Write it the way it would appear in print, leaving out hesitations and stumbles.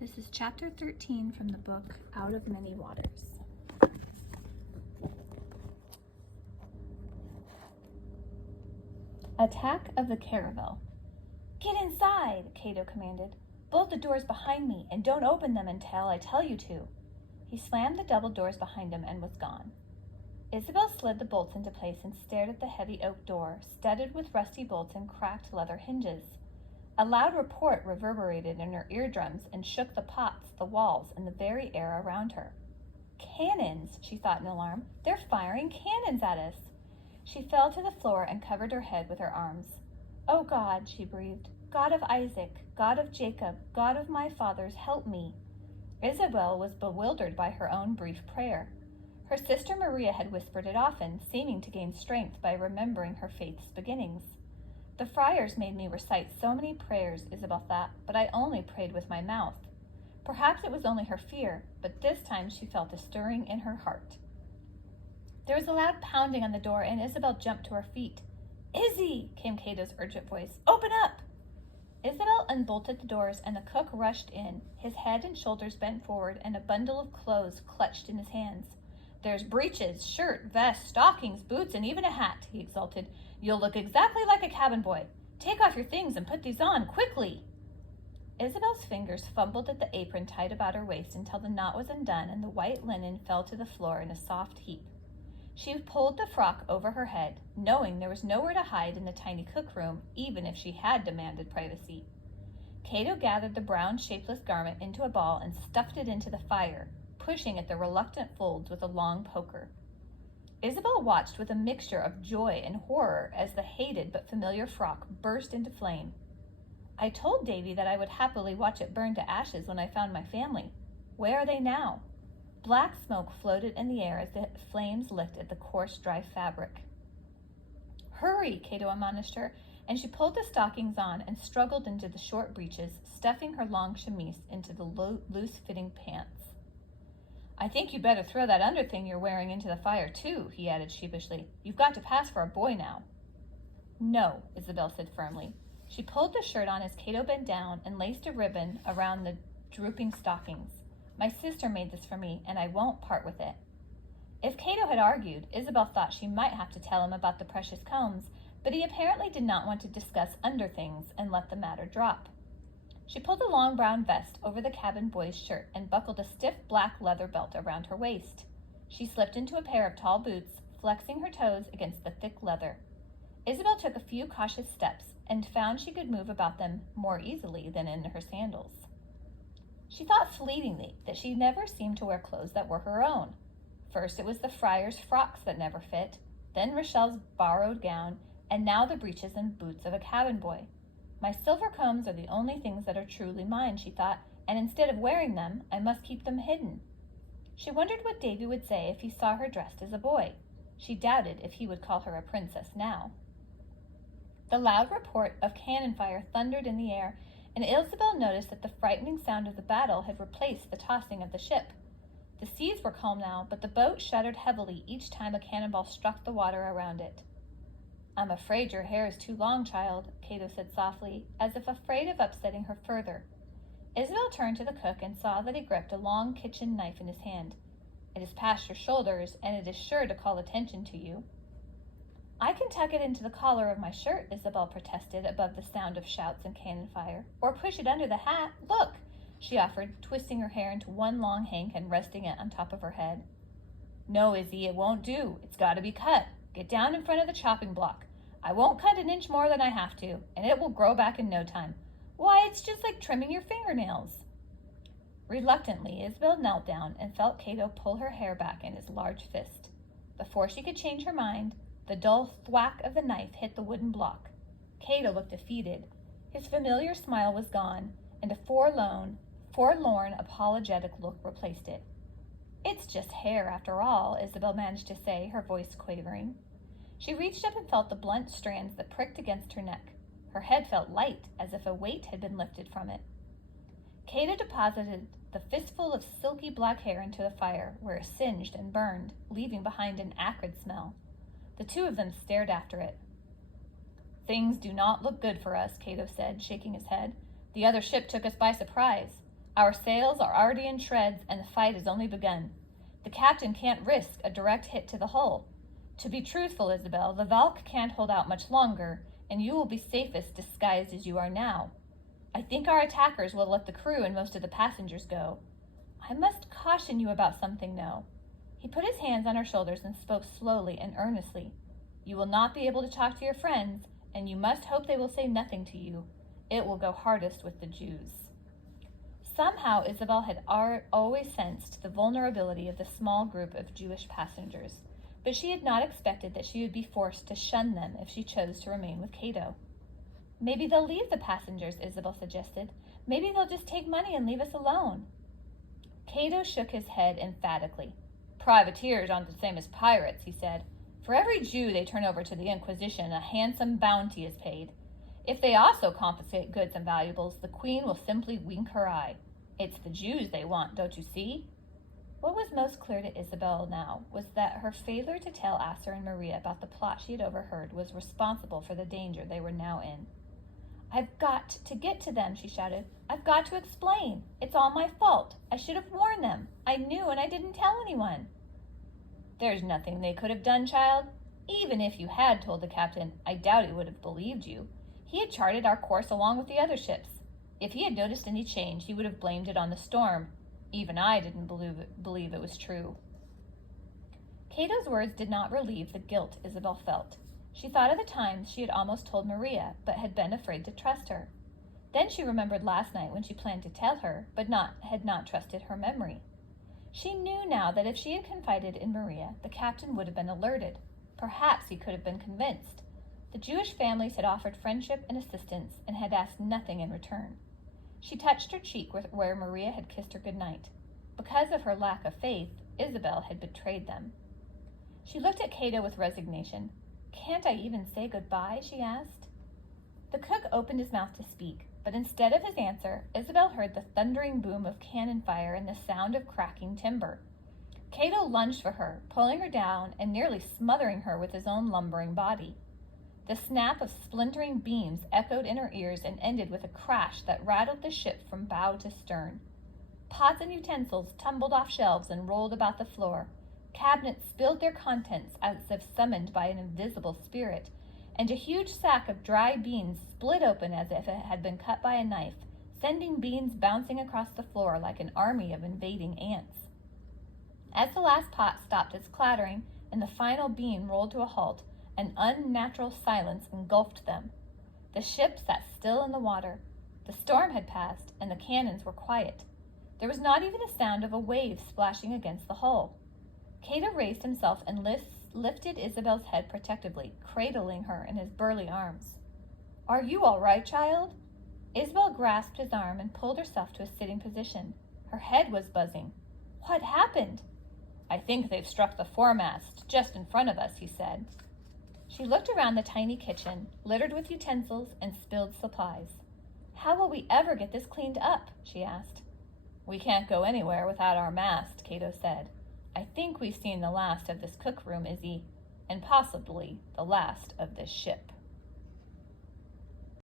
This is chapter 13 from the book Out of Many Waters. Attack of the Caravel. "Get inside," Cato commanded. "Bolt the doors behind me and don't open them until I tell you to." He slammed the double doors behind him and was gone. Isabel slid the bolts into place and stared at the heavy oak door, studded with rusty bolts and cracked leather hinges. A loud report reverberated in her eardrums and shook the pots, the walls, and the very air around her. "Cannons," she thought in alarm. "They're firing cannons at us." She fell to the floor and covered her head with her arms. "Oh God," she breathed, "God of Isaac, God of Jacob, God of my fathers, help me." Isabel was bewildered by her own brief prayer. Her sister Maria had whispered it often, seeming to gain strength by remembering her faith's beginnings. "The friars made me recite so many prayers," Isabel thought, "but I only prayed with my mouth." Perhaps it was only her fear, but this time she felt a stirring in her heart. There was a loud pounding on the door, and Isabel jumped to her feet. "Izzy!" came Cato's urgent voice. "Open up!" Isabel unbolted the doors, and the cook rushed in, his head and shoulders bent forward and a bundle of clothes clutched in his hands. "There's breeches, shirt, vest, stockings, boots, and even a hat," he exulted. "You'll look exactly like a cabin boy. Take off your things and put these on, quickly!" Isabel's fingers fumbled at the apron tied about her waist until the knot was undone and the white linen fell to the floor in a soft heap. She pulled the frock over her head, knowing there was nowhere to hide in the tiny cookroom, even if she had demanded privacy. Cato gathered the brown, shapeless garment into a ball and stuffed it into the fire, pushing at the reluctant folds with a long poker. Isabel watched with a mixture of joy and horror as the hated but familiar frock burst into flame. "I told Davy that I would happily watch it burn to ashes when I found my family. Where are they now?" Black smoke floated in the air as the flames licked at the coarse, dry fabric. "Hurry," Cato admonished her, and she pulled the stockings on and struggled into the short breeches, stuffing her long chemise into the loose-fitting pants. "I think you'd better throw that under thing you're wearing into the fire, too," he added sheepishly. "You've got to pass for a boy now." "No," Isabel said firmly. She pulled the shirt on as Cato bent down and laced a ribbon around the drooping stockings. "My sister made this for me, and I won't part with it." If Cato had argued, Isabel thought she might have to tell him about the precious combs, but he apparently did not want to discuss under things and let the matter drop. She pulled a long brown vest over the cabin boy's shirt and buckled a stiff black leather belt around her waist. She slipped into a pair of tall boots, flexing her toes against the thick leather. Isabel took a few cautious steps and found she could move about them more easily than in her sandals. She thought fleetingly that she never seemed to wear clothes that were her own. First it was the friars' frocks that never fit, then Rochelle's borrowed gown, and now the breeches and boots of a cabin boy. "My silver combs are the only things that are truly mine," she thought, "and instead of wearing them, I must keep them hidden." She wondered what Davy would say if he saw her dressed as a boy. She doubted if he would call her a princess now. The loud report of cannon fire thundered in the air, and Isabel noticed that the frightening sound of the battle had replaced the tossing of the ship. The seas were calm now, but the boat shuddered heavily each time a cannonball struck the water around it. "I'm afraid your hair is too long, child," Cato said softly, as if afraid of upsetting her further. Isabel turned to the cook and saw that he gripped a long kitchen knife in his hand. "It is past your shoulders, and it is sure to call attention to you." "I can tuck it into the collar of my shirt," Isabel protested above the sound of shouts and cannon fire, "or push it under the hat. Look," she offered, twisting her hair into one long hank and resting it on top of her head. "No, Izzy, it won't do. It's got to be cut. Get down in front of the chopping block. I won't cut an inch more than I have to, and it will grow back in no time. Why, it's just like trimming your fingernails." Reluctantly, Isabel knelt down and felt Cato pull her hair back in his large fist. Before she could change her mind, the dull thwack of the knife hit the wooden block. Cato looked defeated. His familiar smile was gone, and a forlorn, apologetic look replaced it. "It's just hair, after all," Isabel managed to say, her voice quavering. She reached up and felt the blunt strands that pricked against her neck. Her head felt light, as if a weight had been lifted from it. Cato deposited the fistful of silky black hair into the fire, where it singed and burned, leaving behind an acrid smell. The two of them stared after it. "Things do not look good for us," Cato said, shaking his head. "The other ship took us by surprise. Our sails are already in shreds, and the fight has only begun. The captain can't risk a direct hit to the hull. To be truthful, Isabel, the Valk can't hold out much longer, and you will be safest disguised as you are now. I think our attackers will let the crew and most of the passengers go. I must caution you about something, though." He put his hands on her shoulders and spoke slowly and earnestly. "You will not be able to talk to your friends, and you must hope they will say nothing to you. It will go hardest with the Jews." Somehow Isabel had always sensed the vulnerability of the small group of Jewish passengers, but she had not expected that she would be forced to shun them if she chose to remain with Cato. "Maybe they'll leave the passengers," Isabel suggested. "Maybe they'll just take money and leave us alone." Cato shook his head emphatically. "Privateers aren't the same as pirates," he said. "For every Jew they turn over to the Inquisition, a handsome bounty is paid. If they also confiscate goods and valuables, the Queen will simply wink her eye. It's the Jews they want, don't you see?" What was most clear to Isabel now was that her failure to tell Asser and Maria about the plot she had overheard was responsible for the danger they were now in. "I've got to get to them," she shouted. "I've got to explain. It's all my fault. I should have warned them. I knew and I didn't tell anyone." "There's nothing they could have done, child. Even if you had told the captain, I doubt he would have believed you. He had charted our course along with the other ships. If he had noticed any change, he would have blamed it on the storm. Even I didn't believe it was true." Cato's words did not relieve the guilt Isabel felt. She thought of the times she had almost told Maria, but had been afraid to trust her. Then she remembered last night when she planned to tell her, but had not trusted her memory. She knew now that if she had confided in Maria, the captain would have been alerted. Perhaps he could have been convinced. The Jewish families had offered friendship and assistance and had asked nothing in return. She touched her cheek where Maria had kissed her goodnight. Because of her lack of faith, Isabel had betrayed them. She looked at Cato with resignation. "Can't I even say goodbye?" she asked. The cook opened his mouth to speak, but instead of his answer, Isabel heard the thundering boom of cannon fire and the sound of cracking timber. Cato lunged for her, pulling her down and nearly smothering her with his own lumbering body. The snap of splintering beams echoed in her ears and ended with a crash that rattled the ship from bow to stern. Pots and utensils tumbled off shelves and rolled about the floor. Cabinets spilled their contents as if summoned by an invisible spirit, and a huge sack of dry beans split open as if it had been cut by a knife, sending beans bouncing across the floor like an army of invading ants. As the last pot stopped its clattering and the final beam rolled to a halt, an unnatural silence engulfed them. The ship sat still in the water. The storm had passed, and the cannons were quiet. There was not even a sound of a wave splashing against the hull. Cato raised himself and lifted Isabel's head protectively, cradling her in his burly arms. "Are you all right, child?" Isabel grasped his arm and pulled herself to a sitting position. Her head was buzzing. "What happened?" "I think they've struck the foremast, just in front of us," he said. She looked around the tiny kitchen, littered with utensils and spilled supplies. "How will we ever get this cleaned up?" she asked. "We can't go anywhere without our mast," Cato said. "I think we've seen the last of this cook room, Izzy, and possibly the last of this ship."